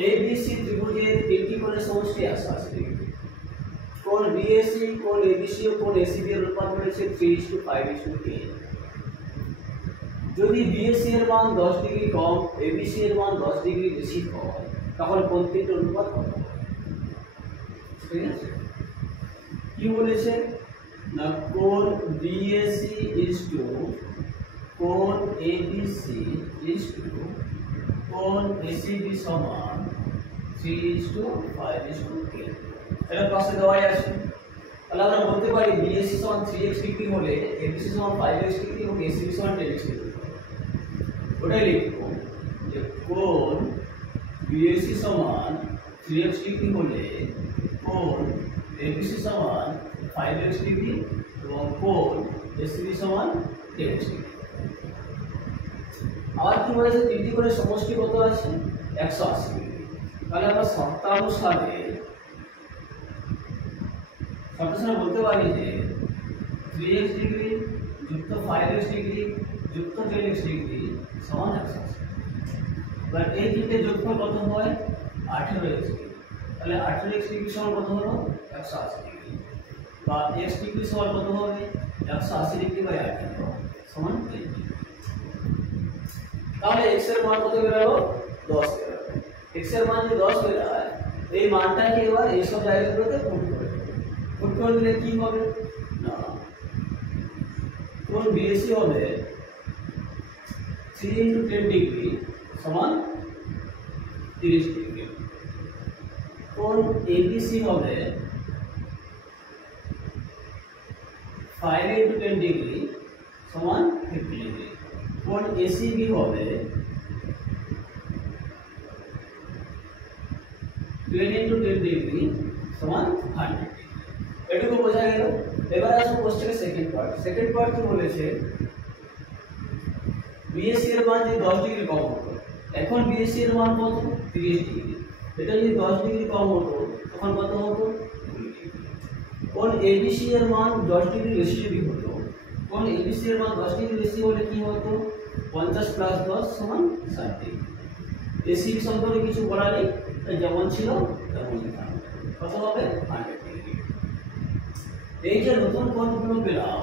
ABC त्रिभुजेर তিনটি কোণের সমষ্টি 180 ডিগ্রি। কোণ বিএসি, কোণ এবিসি ও কোণ এসিবি এর অনুপাত হয়েছে 3:5:10। যদি বিএসি এর মান 10 ডিগ্রি কম, এবিসি এর মান 10 ডিগ্রি বেশি হয়, তখন কোণ তিনটির অনুপাত কত হবে? ঠিক আছে, কি বলেছে না, কোণ বিএসি ইজ টু কোণ এবিসি ইজ টু কোণ এসিবি সমান 3:5:10। এটা ক্লাসে দেওয়াই আছে। তাহলে আমরা বলতে পারি বিএসি সমান 3x ডিগ্রি হলে এবিসি সমান 5x ডিগ্রি এবং এসিবি সমান 10x ডিগ্রি। ওটাই লিখবো যে কোণ বিএসি সমান 3x ডিগ্রি হলে কোণ এবিসি সমান 5x ডিগ্রি এবং কোণ এসিবি সমান 10x ডিগ্রি। আর কি বলেছে, তিনটি কোণের সমষ্টি কত আছে? 180 ডিগ্রি। তাহলে আমরা শর্তানুসারে বলতে পারি যে 3x ডিগ্রি যুক্ত 5x ডিগ্রি যুক্ত 10x ডিগ্রি সমান 180। এবার এই তিনটে যোগফল কত হয়? 18x degree. তাহলে 18x ডিগ্রি সমান কত হলো? 180 ডিগ্রি। বা x ডিগ্রি সমান কত হবে? 180 ডিগ্রি বাই 18 সমান 10 ডিগ্রি। তাহলে x এর মান কত বেরালো? 10 বেরালো। x এর মান যদি 10 বেরায়, এই মানটাকে এবার এই সব জায়গাগুলোতে পুট করে দেব। পুট করে দিলে কি হবে না, কোণ বিএসি হবে 3 × 10 ডিগ্রি সমান 30 ডিগ্রি। কোণ এবিসি হবে 5 × 10 ডিগ্রি সমান 50 ডিগ্রি। কোণ এসিবি হবে 10 × 10 ডিগ্রি সমান 100 ডিগ্রি। এটুকু বোঝা গেল। এবার আসবো কোশ্চেনের সেকেন্ড পার্ট। সেকেন্ড পার্ট কি বলেছে, বিএসি এর মান যদি 10 ডিগ্রি কম হতো, এখন বিএসি এর মান কত? 30 ডিগ্রি। এটা যদি 10 ডিগ্রি কম হতো তখন কত হতো? 20 ডিগ্রি। কোণ এবিসি এর মান 10 ডিগ্রি বেশি যদি হতো, কোণ এবিসি এর মান 10 ডিগ্রি বেশি হলে কি হতো? 50 + 10 সমান 60 ডিগ্রি। এসিবি সম্পর্কে কিছু বলা নেই, যেমন ছিল তেমনই থাকবে। কত হবে? 100 ডিগ্রি। এই যে নতুন কোণগুলো পেলাম,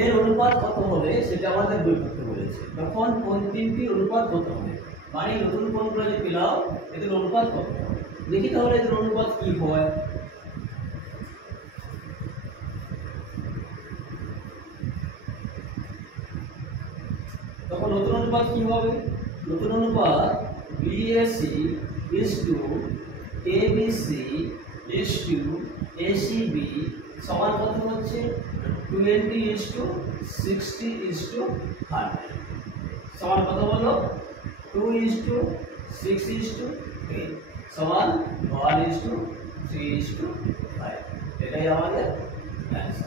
এর অনুপাত কত হবে সেটা আমাদের বের করতে বলেছে। তখন কোণ তিনটির অনুপাত কত হবে, মানে নতুন কোণগুলো যে পেলাম এদের অনুপাত কত হবে। দেখি তাহলে এদের অনুপাত কি হয়। তখন নতুন অনুপাত কি হবে? নতুন অনুপাত BAC is to ABC is to ACB সমান কত হচ্ছে? 20:60:100 সমান কত হলো? 2:6:10 সমান 1:3:5। এটাই আমাদের অ্যান্সার।